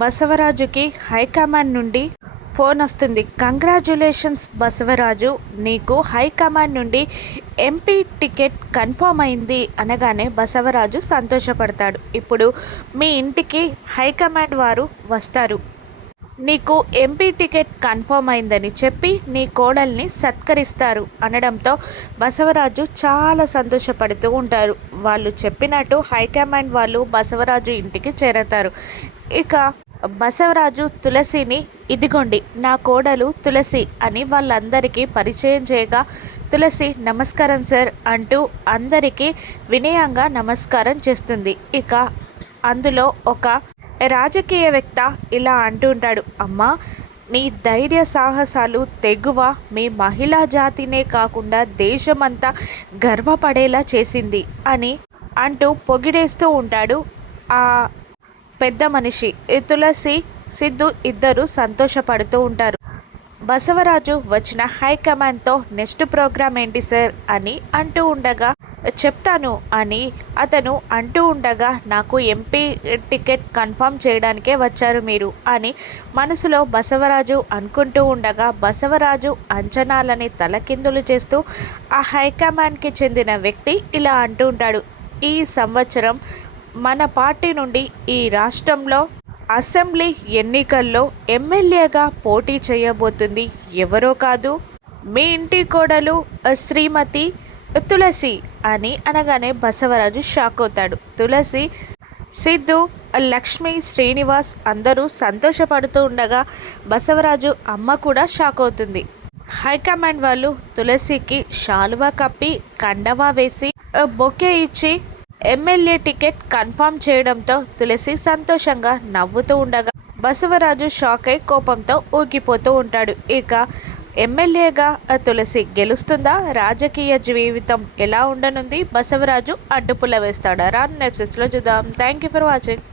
బసవరాజుకి high command నుండి phone వస్తుంది. Congratulations Basavaraju, నీకు హైకమాండ్ నుండి ఎంపీ టికెట్ కన్ఫర్మ్ అయింది అనగానే బసవరాజు సంతోషపడతాడు. ఇప్పుడు మీ ఇంటికి హైకమాండ్ వారు వస్తారు, నీకు ఎంపీ టికెట్ కన్ఫర్మ్ అయిందని చెప్పి నీ కోడల్ని సత్కరిస్తారు అనడంతో బసవరాజు చాలా సంతోషపడుతూ ఉంటారు. వాళ్ళు చెప్పినట్టు హైకమాండ్ వాళ్ళు బసవరాజు ఇంటికి చేరతారు. ఇక బసవరాజు తులసిని, ఇదిగోండి నా కోడలు తులసి అని వాళ్ళందరికీ పరిచయం చేయగా, తులసి నమస్కారం సార్ అంటూ అందరికీ వినయంగా నమస్కారం చేస్తుంది. ఇక అందులో ఒక రాజకీయవేత్త ఇలా అంటూ ఉంటాడు, అమ్మా నీ ధైర్య సాహసాలు తెగువ మీ మహిళా జాతినే కాకుండా దేశమంతా గర్వపడేలా చేసింది అని అంటూ పొగిడేస్తూ ఉంటాడు ఆ పెద్ద మనిషి. తులసి సిద్ధు ఇద్దరు సంతోషపడుతూ ఉంటారు. బసవరాజు వచ్చిన హైకమాండ్తో నెక్స్ట్ ప్రోగ్రామ్ ఏంటి సార్ అని అంటూ ఉండగా, చెప్తాను అని అతను అంటూ ఉండగా, నాకు ఎంపీ టికెట్ కన్ఫర్మ్ చేయడానికే వచ్చారు మీరు అని మనసులో బసవరాజు అనుకుంటూ ఉండగా, బసవరాజు అంచనాలని తలకిందులు చేస్తూ ఆ హైకమాండ్కి చెందిన వ్యక్తి ఇలా అంటూ ఉంటాడు, ఈ సంవత్సరం మన పార్టీ నుండి ఈ రాష్ట్రంలో అసెంబ్లీ ఎన్నికల్లో ఎమ్మెల్యేగా పోటీ చేయబోతుంది ఎవరో కాదు, మీ ఇంటి కోడలు శ్రీమతి తులసి అని అనగానే బసవరాజు షాక్ అవుతాడు. తులసి, సిద్ధు, లక్ష్మి, శ్రీనివాస్ అందరూ సంతోషపడుతూ ఉండగా బసవరాజు అమ్మ కూడా షాక్ అవుతుంది. హైకమాండ్ వాళ్ళు తులసికి శాలువా కప్పి కండవా వేసి బొకే ఇచ్చి ఎమ్మెల్యే టికెట్ కన్ఫర్మ్ చేయడంతో తులసి సంతోషంగా నవ్వుతూ ఉండగా బసవరాజు షాక్ అయి కోపంతో ఊగిపోతూ ఉంటాడు. ఇక ఎమ్మెల్యేగా తులసి గెలుస్తుందా? రాజకీయ జీవితం ఎలా ఉండనుంది? బసవరాజు అడ్డుపుల్ల వేస్తాడా? రాను ఎపిసోడ్స్లో చూద్దాం. Thank you for watching.